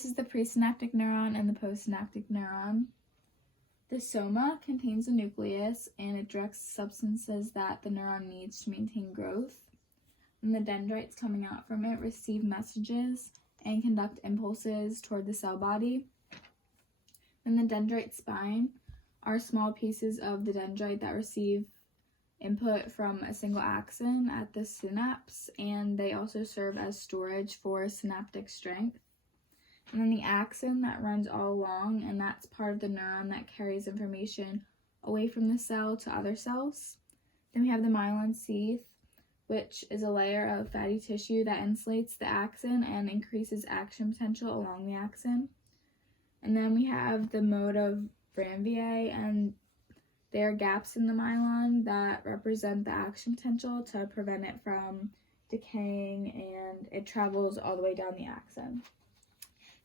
this is the presynaptic neuron and the postsynaptic neuron. The soma contains a nucleus and it directs substances that the neuron needs to maintain growth. And the dendrites coming out from it receive messages and conduct impulses toward the cell body. And the dendrite spine are small pieces of the dendrite that receive input from a single axon at the synapse, and they also serve as storage for synaptic strength. And then the axon that runs all along, and that's part of the neuron that carries information away from the cell to other cells. Then we have the myelin sheath, which is a layer of fatty tissue that insulates the axon and increases action potential along the axon. And then we have the mode of Ranvier, and there are gaps in the myelin that represent the action potential to prevent it from decaying, and it travels all the way down the axon.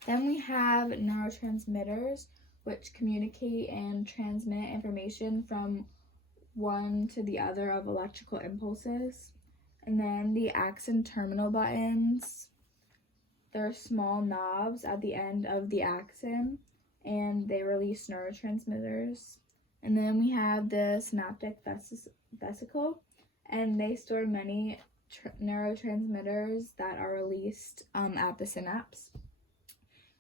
Then we have neurotransmitters, which communicate and transmit information from one to the other of electrical impulses. And then the axon terminal buttons, they're small knobs at the end of the axon, and they release neurotransmitters. And then we have the synaptic vesicle, and they store many neurotransmitters that are released at the synapse.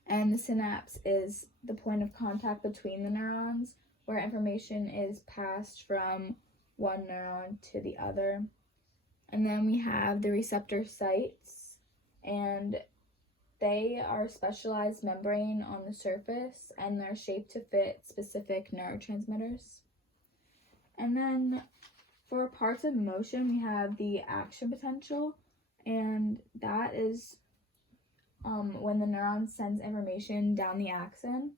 And the synapse is the point of contact between the neurons where information is passed from one neuron to the other. And then we have the receptor sites, and they are specialized membrane on the surface, and they're shaped to fit specific neurotransmitters. And then for parts of motion, we have the action potential, and that is when the neuron sends information down the axon,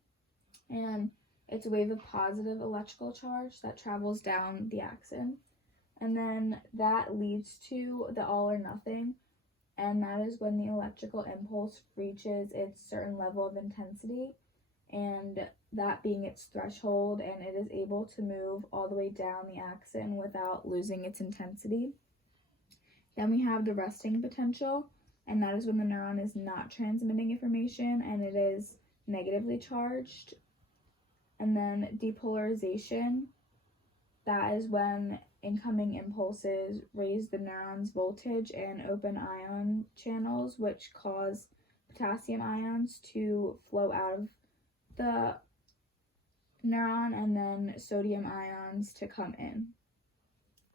and it's a wave of positive electrical charge that travels down the axon. And then that leads to the all or nothing, and that is when the electrical impulse reaches its certain level of intensity, and that being its threshold, and it is able to move all the way down the axon without losing its intensity. Then we have the resting potential, and that is when the neuron is not transmitting information and it is negatively charged. And then depolarization, that is when incoming impulses raise the neuron's voltage and open ion channels, which cause potassium ions to flow out of the neuron and then sodium ions to come in.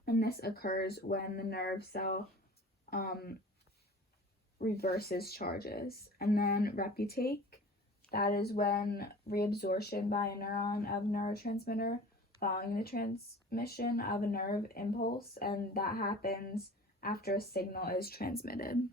And this occurs when the nerve cell reverses charges. And then reputake, that is when reabsorption by a neuron of neurotransmitter following the transmission of a nerve impulse, and that happens after a signal is transmitted.